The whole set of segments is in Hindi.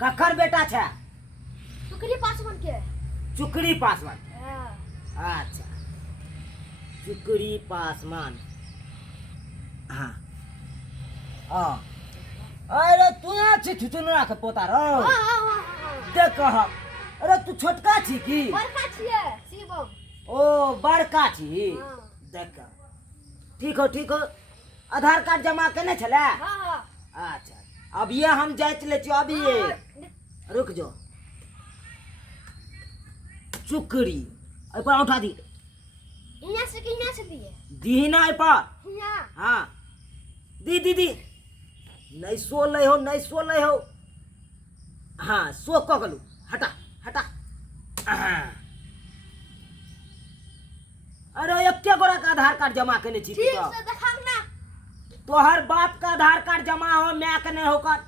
ककर बेटा छे? चुकरी पासवान के। चुकरी पासवान। हाँ। अच्छा, चुकरी पासवान। हाँ हाँ। अरे तू यहाँ छी छुचुनरा के पोता रो? हाँ। देख कहा। अरे तू छोटका छी की? बड़का छिए शिवम। ओ बड़का छी। हाँ। देख ठीक हो। आधार कार्ड जमा केने छले? हाँ। अच्छा, अब ये हम जांच ले छियो। अभी ये रुक जाओ। चुकरी ए पर उठा दी। इहाँ से दिए। दीना ए पर। यहाँ। हाँ दी। नहीं सो ले हो। हाँ सो कगलू। हटा। अरे एक गोरा का आधार कार्ड जमा केने छी? ठीक से देखाओ ना। तोहर बाप का आधार कार्ड जमा हो, मैं के नहीं होकर।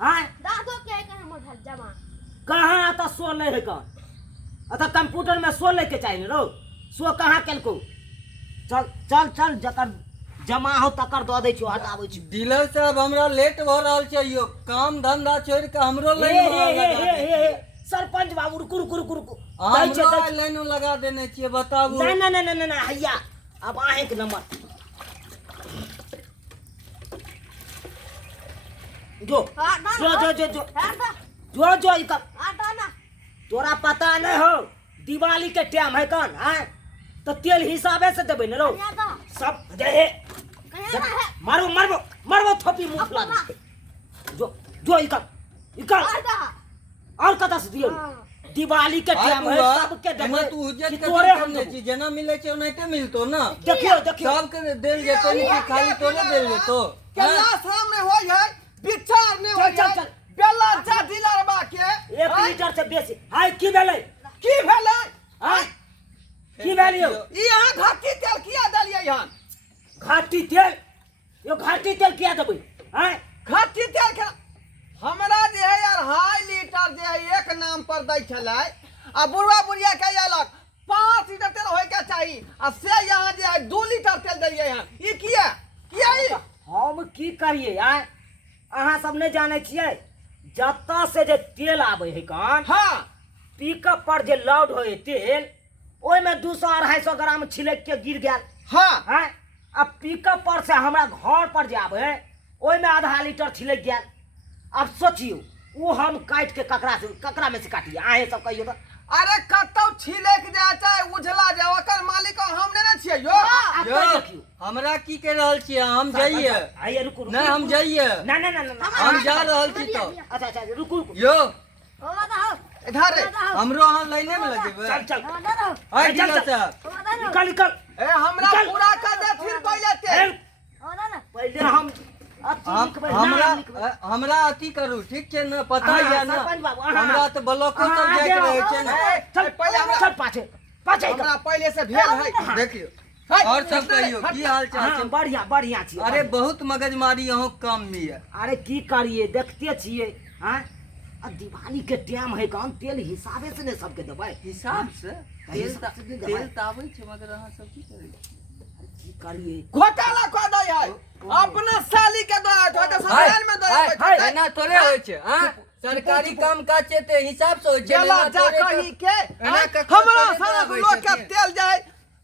हाँ दादो के है हमर घर जमा। कहाँ तो सो ले है कौन? अतः कंप्यूटर में सो लेके चाहिए रो। सो कहाँ केलको? चल जकर जमा हो तकर दो दे छियो, हटाबै छी। डीलर साहब हमरा लेट भ रहल छै यो, काम धंधा छोड़ के हमरो लाइन हे सरपंच बाबू रुकू। हमरा लाइन लगा देने छियै, बताबू। नहीं हैया अब आहे के नंबर जो इधर। तोरा पता नहीं हो दिवाली के टाइम है कौन? हैं तो तेल हिसाबे से देबे न रो। सब दे मारबो थोपी मुंह फुला दे। जो इकल और कता से दियो? दिवाली के टाइम है सबके देबे। तू उज्जत के तोरे हम करने छी, जेना मिले छै ओनाहिते मिलतो ना। देखियो सबके देल जेतो नहीं, खाली तोरे देल जेतो। केला सामने होय है, विचार नहीं होय है। बेला जा डीलर बा के 1 लीटर से बेसी। हाय की भेलै? की भेलै? हाय की भेलियो? ई यहाँ घाटी तेल किया दलियै यहाँ? घाटी तेल? यो घाटी तेल किया देबै? हैं घाटी तेल के हमरा जे है यार 2.5 लीटर जे है एक नाम पर दै छलै, आ बुढ़वा बुढ़िया के अलग 5 लीटर तेल होय के चाहिए, आ से यहाँ जे है 2 लीटर तेल दलियै यहाँ। ई किया ई? हम की करिए यार? अहाँ सब नहीं जाने छियै जत्ता से जे तेल आवे है कौन? हाँ पिकअप पर जे लोड होए तेल, ओय में 200-250 ग्राम छिलक के गिर गेल। हाँ हैं अब पिकअप पर से हमरा घर पर जे आवे है ओय में आधा लीटर छिलक गेल। अब सोचियो वो हम काट के ककरा में से काटिए? आहे सब कहियो तो। अरे कतौ छिलक जाय चाहे उजला जाय, ओकर मालिक हम ने छियै यो। अब यो तो देखियो हमरा की कह रहल छियै? हम जाइए आइए रुकू नहीं, हम जाइए। ना हम जा रहल छी तो। अच्छा रुकू यो इधर रे। हमरो अहाँ लाइने में लगेबै। चल हाय डीलर साहब, निकल ए हमरा निकल। पूरा कर दे फिर पहले तेल। पहले हम हमरा अथी करू, ठीक छै ना? पता हाँ, है ना सरपंच बाबू, हाँ। हमरा तो ब्लॉको सब हाँ, जाके आगे रहे आओ, छै ना। चल पहले हमरा- चल पाछे हमरा पहले से भेल है। देखियो हट, और सब हट, कहियो हट, की हाल चाल हाँ, छै? बढ़िया छी। अरे बहुत मगजमारी अहाँ कम में है। अरे की करिए देखते छिए। हाँ दिवाली के टाइम है कौन? तेल हिसाबे से ने सबके देबै। हिसाब से हिसाब से देबै। तेल तो आबै छै, मगर अहाँ सब की करै छी? की करिए? घोटाला कऽ दै है। अपना साली के दो है, तो सरकार में दो है। एना थोड़े होइ छै। हां सरकारी काम काज छै ते हिसाब से होइ छै। बेला एना जा थोड़े कही के एना ककरो हमरा थोड़े सारा दबाबै लोग के छथिन। तेल जाय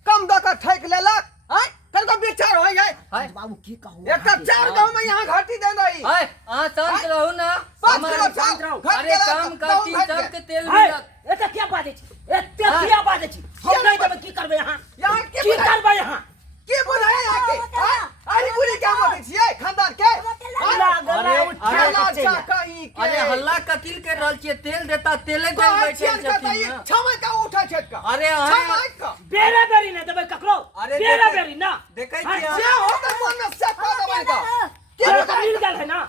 कम दऽ के ठैक लेलक। हैं फिर तो विचार होय है। हाय बाबू की कहूँ? एक 4 गांव में यहाँ घाटी दे रही। हाय अहाँ शांत रहू ना। पाँच हमर- किलो चाउर रहो। घट अरे गेला, काम गाँव काटी घट गेल। सबके तेल हाय मिलत। एते क्या बाजै छी? एते क्या बाजै छी? हम नहीं देबै की करबै यहाँ? यहाँ के की करबै यहाँ? की बुझाय यहाँ के? हैं? अरे बुढ़ी क्या बोलै छियै खानदान के? गला अरे, उठा बेला के जा चलि कही के। अरे हल्ला कथिल कर रहल छियै? तेल देता तेले देल कहै बैठल छियन के छथिन तऽ ई ना। छमै का उठै छै का? अरे अहाँ छमै का। बेरे बेरी नहीं देबै ककरो। अरे बेरे देखै- बेरी ना देखै हाय, छियै जे हो के मन में से कऽ देबै का। अरे तो मिल गेल है ना?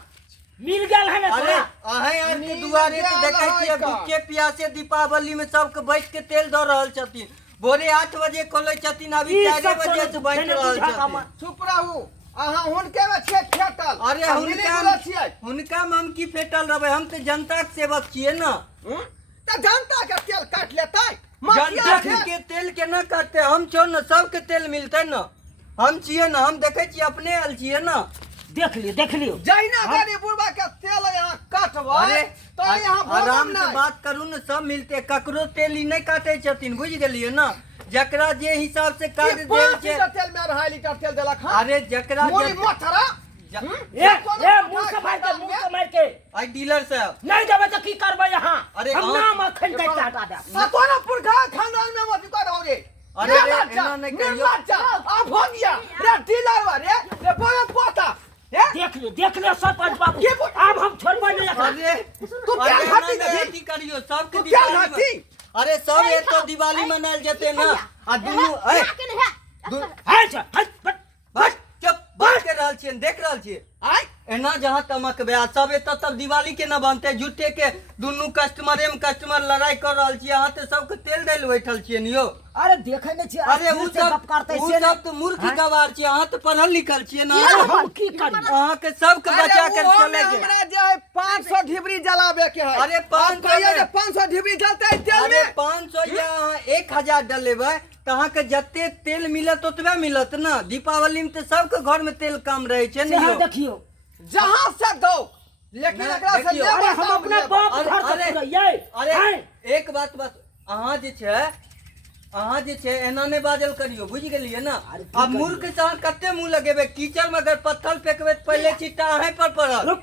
मिल गेल है ना अरे तोरा? अहें यार के नील दुआरे पे गेल देखै छियै है का? भूखे प्यासे दीपावली में सबके बैठ के तेल दऽ रहल छथिन। भोरे 8 बजे खोलै छथिन, अभी ई 4 सब बजे से बैठ कोनो रहल बुझा छथिन। कामा। चुप रहू। अहाँ हुनके में छियै खेटल। अरे आ मिली हुनका जुलल छियै। हुनका में हम की फेटल रहबै? हम तो जनता के सेवक छियै ना। तऽ जनता के तेल काट लेतै। माफिया जनता के के तेल केना काटते? हम छौ ना, सबके तेल मिलते ना। हम छियै ना, हम देखै छियै अपने आयल छियै ना। देख लियो जहिना गाड़ी बुढ़वा के तेल यहाँ काटबै। अरे तो यहाँ आराम भोजन से नहीं। बात करू न, सब मिलते ककरो तेल ही नहीं काटे छथिन, बुझ गेलिए ना, जकरा जे हिसाब से काट कि देल 5 छै। लीटर तेल में 2.5 लीटर तेल देलक हाँ अरे जकरा मोरी जे- मथरा ए मुंह से मार के मुंह से मार के आई डीलर साहब, नहीं देबे तो की करबे यहाँ अरे हम हाँ। नाम अखन के हटा दे सतोना पुरखा खानदान में मत कर हो रे अरे रे, एना नहीं कहियो। निर्लज्जा अब हो गया रे डीलर वा रे बोला पोता है देख ले सरपंच बाबू के बोल- अब हम छोड़बे नहीं एकरा। अरे तू क्या अरे घाटी ना, नहीं? अथी करियो, सबके तू क्या दिवाली घाटी? में- अरे सब एक तो दिवाली मनायल जेते ना, आ दुनू ए है छ हट बस चुप बात कर रहल छियै, देख रहल छियै आई एना जहाँ तमक बे सब एत तब दिवाली के न बनते, झूठे के दुनू कस्टमरे में कस्टमर लड़ाई कर रहल छियै, अहाँ ते सबके तेल दैल बैठल छियै न यौ। अरे देखे नहीं छी अरे उ सब तो मूर्ख गवार छियै, अहाँ तो पढ़ल लिखल छियै ना, हम की करी अहाँ के सबके बचा कर चले के। हमरा जे 500 ढिबरी जलावे के है अरे 500 कहियो जे में- 500 ढिबरी जलते है तेल अरे में 500 या अहाँ 1000 डलेबै तो अहाँ के जते तेल मिलत ओतबे मिलत ना, दीपावली में तो सबके घर में तेल कम रहे छै से न यौ। देखियो जहां से दो लेकिन नहीं, एकरा से देखियो, लेबा अरे हम अपने बाप अरे- घर से अरे- पूरा ये अरे एक बात बस, अहाँ जे छै एना नहीं बाजल करियो, बुझ गेलिए ना। अरे की अब मूर्ख से अहाँ कते मुंह लगेबे, कीचड़ में अगर पत्थर फेंकबे तो पहले छिट्टा अहीं पर पड़त। रुक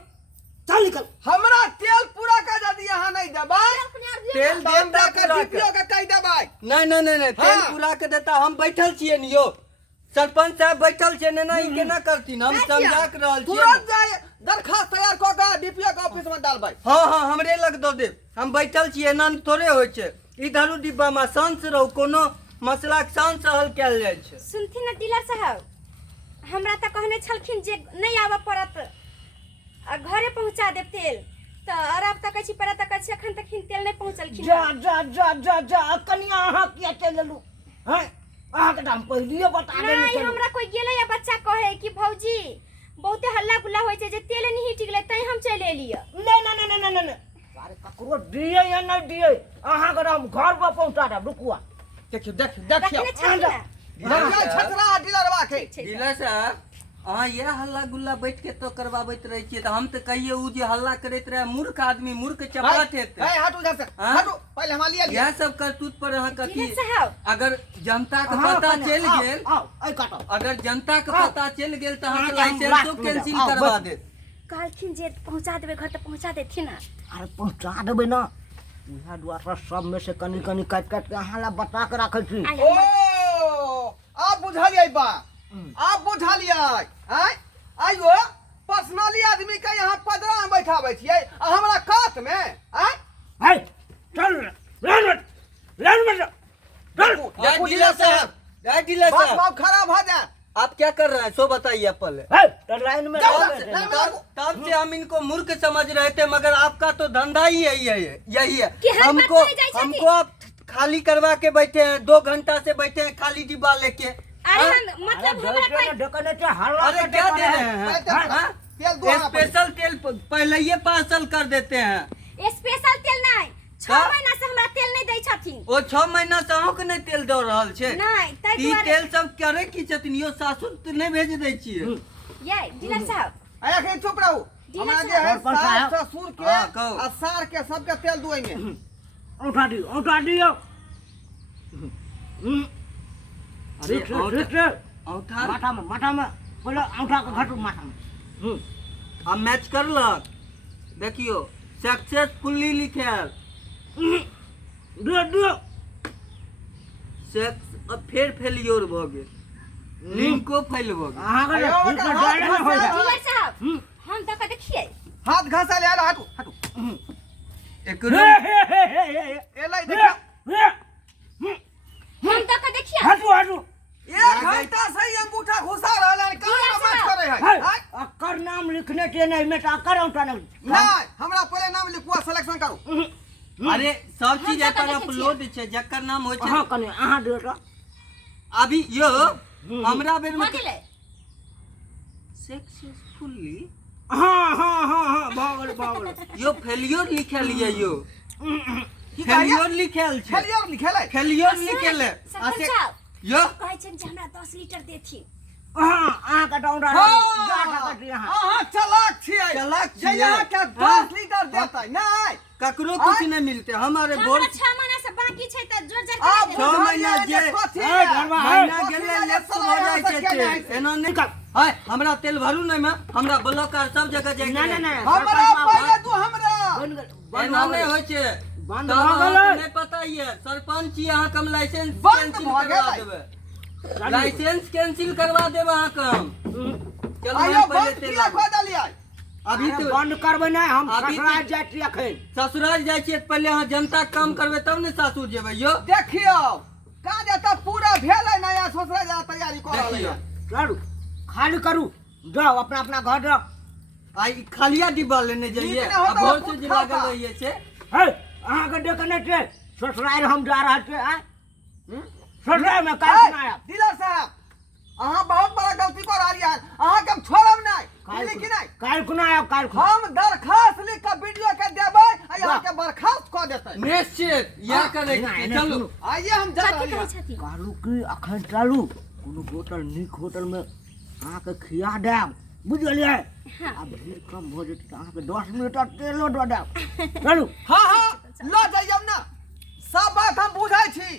चल निकल हमरा तेल पूरा कर यदि यहाँ नहीं देबा तेल दाम देता के पूरा डीपीओ के कह देबै नहीं तेल हाँ। पूरा के देता, हम बैठल छियै न यौ, सरपंच साहब बैठल छै ना, ई केना करथिन, हम समझा के रहल छियै तुरंत न। जाए दरखास्त तैयार क के डीपीओ के ऑफिस में डालबै हाँ हमरे लग दो दे, हम बैठल छियै, एना न थोड़े होइ छै, इधर उ डिब्बा में शांत से रहू, कोनो मसला के शांत से हल कयल जाइ छै। सुनथिन न डीलर साहब हमरा त कहने छलखिन जे नहीं आबऽ पड़त आ घरे पहुंचा देब तेल त अरब तक छी पर तक छी अखन तक तेल नहीं पहुंचलखिन जा जा जा जा जा कनिया अहाँ किया चल लेलू हैं अहाँ के दाम पहलिए बता देने नहीं छलू हमरा कोई गेले या बच्चा कहे कि भौजी बहुते हल्ला गुल्ला होय छै जे तेल नहीं टिकले तै हम चले एलिए नहीं अरे ककरो दिए या नहीं दिए अहाँ के हम घर पर पहुंचा देब रुकुआ देखियो रखने छथिन न देखियो छतरा डीलरवा के डीलर साहब अहाँ ये हल्ला गुल्ला बैठ के तो करवाबैत रहे छियै, तो हम तो कहिए उ जे हल्ला करैत रहे मूर्ख आदमी, मूर्ख चपाट हेतै। ए हटू इधर से हाँ? हटू पहले हम लिया यह सब करतूत पर अहाँ कथी, डीलर साहब अगर जनता के पता चल गेल, आओ आई काटो अगर जनता के हाँ। पता चल गेल तो अहाँ के हाँ, हम लाइसेंसो लास्ट में कैंसिल आओ, करवा बस। दे। कहलखिन जे पहुंचा देबे घर तक पहुंचा देथिन न अरे पहुंचा देबै ना इहा दुआरा सब में से कनी कनी काट काट के अहाँ ला बता के राखै छी आई ओ हमर आप बुझलिए बा आप बुझलिए हैं आइयो पर्सनली आदमी के यहाँ पदरा में बैठाबै छियै आ हमरा कात में हैं है चल लाइन में चल जय डीलर साहब, जय डीलर बात साहब, बात खराब हो जाए आप क्या कर रहे हैं सो बताइए आप पहले। है तो लाइन में जाओ, रहो। लाइन में रहो। तब से हम इनको मूर्ख समझ रहे थे, मगर आपका तो धंधा ही यही है कि हर बात हमको कही जाए छथि। हमको आप खाली करवा के बैठे हैं, 2 घंटा से बैठे हैं खाली डिब्बा लेके। अरे हाँ? हम मतलब हमरा कोई ढकने से हल्ला अरे करते क्या पड़े दे रहे हैं। हैं हाँ? हाँ? तेल दो यहाँ पर। स्पेशल तेल पहले ये पार्सल कर देते हैं, स्पेशल तेल नहीं 6 का? महीना से हमरा तेल नहीं दै छथिन वो 6 महीना से अहूँ के नहीं तेल दे रहल छै। नहीं तै ई दुआरे तेल सब करे की छथिन यो, सासुर तो नहीं भेज दै छियै। ये डीलर साहब आया कहीं चुप रहू डीलर हमरा जे है साहब, सास ससुर के हाँ, कहू। आ सार के सबके तेल दुआई में उठा दियो अरे ठीक है औंठा माथा में बोलो औंठा को घटू माथा में अब मैच करलक, देखियो सक्सेसफुली लिखायल, दो अब फेर फेलियोर भ गेल, लिंको फेल भ गेल। अहाँ के अयो, ठीक बेटा, डायरेक्ट हाथ हो घसा। जाए डीलर साहब हम तो का देखिए हाथ घसा ले आला हटू हटू एकरो एलै देखियो हम तो का देखिए हटू एक घंटा से ही अंगूठा घुसा रहल है कहां मत करे है हैं? अक्कर नाम लिखने के नहीं में अक्कर औंठा नहीं नहीं हमरा पहले नाम लिखवा सिलेक्शन करू अरे सब चीज हम एकर जतऽ देखै अपलोड छै, जकर नाम होय अहाँ छै। कने अहाँ दियो तो अभी यो हमरा बेर में हो गेलै सक्सेसफुली हाँ भागल यो फेलियोर लिखल ये यो, की फेलियोर लिखल छै, फेलियर लिखेलै फेलियोर लिखल है। सरपंच साहब यो कहै छन जे हमरा 10 लीटर देथिन अहाँ का डाउन अहाँ चलाक छियै चलाक जे छियै। यहाँ के 10 लीटर देतै नहीं ककरो कुछ नहीं मिलते हमारे हमरा बोर्ड 6 महीना से बाकी छै त जोर जर आब के 6 महीना जे महीना गेले लेफ्ट हो जाइ छै एना नहीं है हमरा तेल भरू नहीं में हमरा ब्लॉक आर सब जगह जाय नहीं नहीं हमरा पहले तू हमरा एना नहीं होय छै बंद तब भ अहाँके गेलै नहीं पता ये सरपंच छी अहाँ कम लाइसेंस बंद कैंसिल भ करवा गेलै। देबै लाइसेंस कैंसिल करवा देब अहाँ कम चल आइयो हम पहले बंद तेल किया खो देलियै अभी तो बंद करबै नहीं हम अभी ससुराल तो- जाइत छी अखन ससुराल जाइ छियै तऽ पहले अहाँ जनता के काम करबै तब ने सासुर जेबै यो देखियो काज एतऽ पूरा भेलै नया ससुरा जा तैयारी कर रहलै देखियो चलू खाली करू जाओ अपना अपना घर जाओ आई खालिया डिब्बा लेने जाइए ठीक ने होता अब भोर है, से जे खाता। लागल रहिए छै है अहाँ के देख नहीं छै ससुराल हम जा रहल छी आय ससुराल में काज ना आयब डीलर साहब अहाँ बहुत बड़ा गलती कर रहलियै अहाँ के हम छोड़ब नहीं बुझली कि नहीं काल कुना आयब काल खुना हम दरखास्त लिख के वीडियो के देबै आ यहाँ के बर्खास्त कऽ देतै निश्चित यह करे नहीं, चलू सुनू। आइए हम जा कथी रहलियै कहै छथिन कहलू कि अखन चलू कोनो होटल नीक होटल में अहाँके खिया देब बुझलियै आ भीड़ कम भऽ जेतै तऽ अहाँके 10 लीटर तेलो दऽ देब चलू हाँ हाँ लऽ जाइयौ ना सब बात हम बुझै छी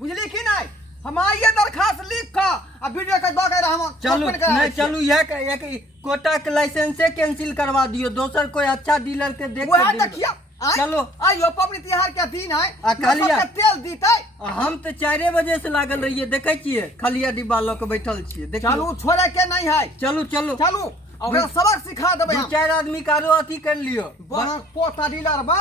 बुझली कि नहीं हम आइए दरखास्त लिख के आ वीडियो के दऽ के हम चलू सस्पेंड करा नहीं दै चलू यह कोटा के लाइसेंसे कैंसिल करवा दियो दोसर कोई अच्छा डीलर के देख वह के देखिया चलो। आइयो पबनी तिहार के दिन है आ कहलियै। सबके तेल दीतै हम तो 4 बजे से लागल रहिए देखे छियै खलिया डिब्बा लऽ के बैठल छियै देखियो चलू छोड़े के नहीं है चलू चलू चलू ओकरा सबक सिखा देबै दू हम 4 आदमी कारो अथी कर लियो बड़ा पोता डीलर बा